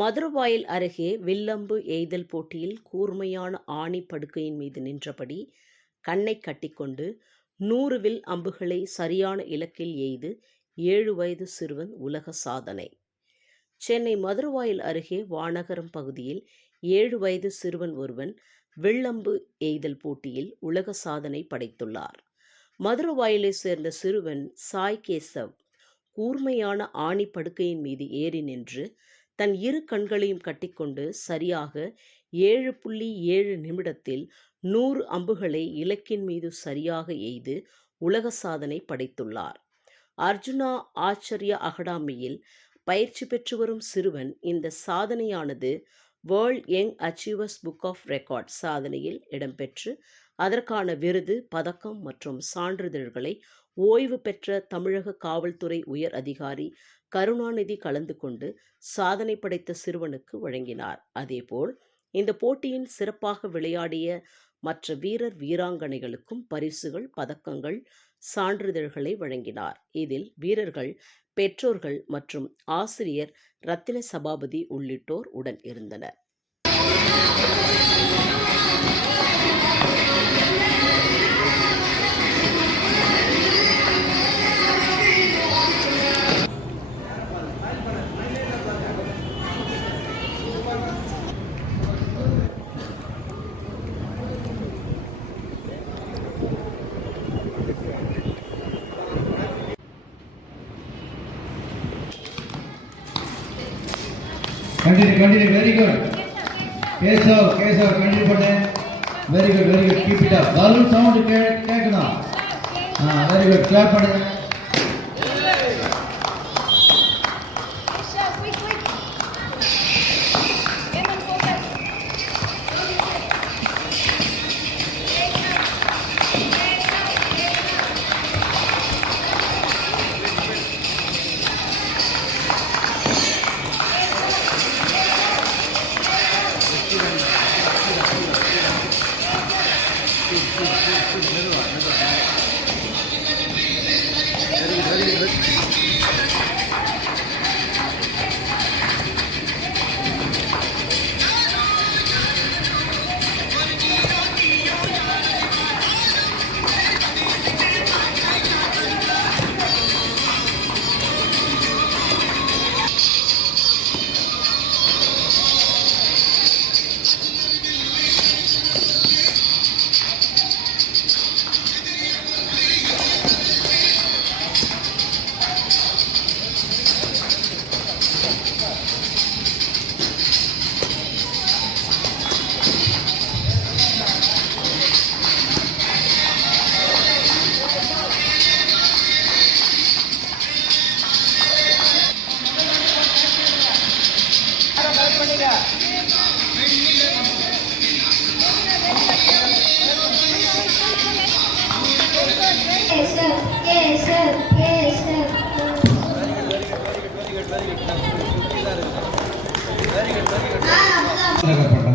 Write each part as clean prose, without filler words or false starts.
மதுரவாயல் அருகே வில்லம்பு எய்தல் போட்டியில் கூர்மையான ஆணி படுக்கையின் மீது நின்றபடி கண்ணை கட்டிக்கொண்டு 100 வில் அம்புகளை சரியான இலக்கில் எய்து 7 வயது சிறுவன் உலக சாதனை. சென்னை மதுரவாயல் அருகே வானகரம் பகுதியில் 7 வயது சிறுவன் ஒருவன் வில்லம்பு எய்தல் போட்டியில் உலக சாதனை படைத்துள்ளார். மதுரவாயலை சேர்ந்த சிறுவன் சாய் கேசவ் கூர்மையான ஆணி படுக்கையின் மீது ஏறி நின்று தன் 2 கண்களையும் கட்டிக்கொண்டு சரியாக 7.7 நிமிடத்தில் 100 அம்புகளை இலக்கின் மீது சரியாக எய்து உலக சாதனை படைத்துள்ளார். அர்ஜுனா ஆச்சர்யா அகாடமியில் பயிற்சி பெற்று வரும் சிறுவன் இந்த சாதனையானது world young achievers book of record சாதனையில் இடம்பெற்று அதற்கான விருது, பதக்கம் மற்றும் சான்றிதழ்களை ஓய்வு பெற்ற தமிழக காவல்துறை உயர் அதிகாரி கருணாநிதி கலந்து கொண்டு சாதனை படைத்த சிறுவனுக்கு வழங்கினார். அதேபோல் இந்த போட்டியின் சிறப்பாக விளையாடிய மற்ற வீரர் வீராங்கனைகளுக்கும் பரிசுகள், பதக்கங்கள், சான்றிதழ்களை வழங்கினார். இதில் வீரர்கள், பெற்றோர்கள் மற்றும் ஆசிரியர் ரத்தின சபாபதி உள்ளிட்டோர் உடன் இருந்தனர். Continue, very good. Kesav, continue for them. Very good, keep it up. Balloon sound கேட்கணும். Very good, clap பண்ணுங்க.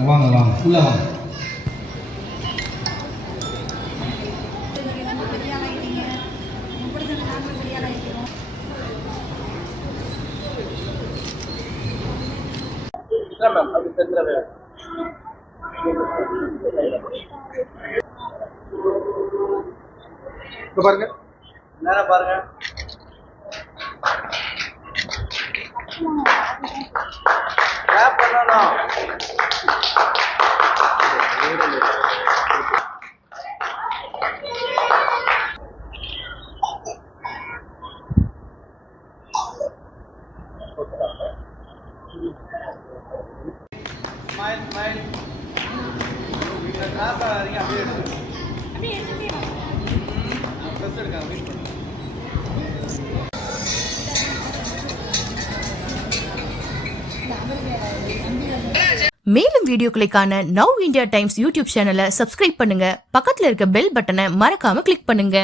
வாங்க உள்ள வாங்க. பாருங்க, நேரா பாருங்க. கிளாப் பண்ணணும். ஸ்மைல். இந்த கிளாஸ் ஆறீங்க அப்படியே எடுத்து. ட்ரெஸ் எடுங்க, வெயிட் பண்ணுங்க. மேலும் வீடியோக்களை காண நவ் இந்தியா டைம்ஸ் யூடியூப் சேனலை சப்ஸ்கிரைப் பண்ணுங்க. பக்கத்துல இருக்க பெல் பட்டனை மறக்காம கிளிக் பண்ணுங்க.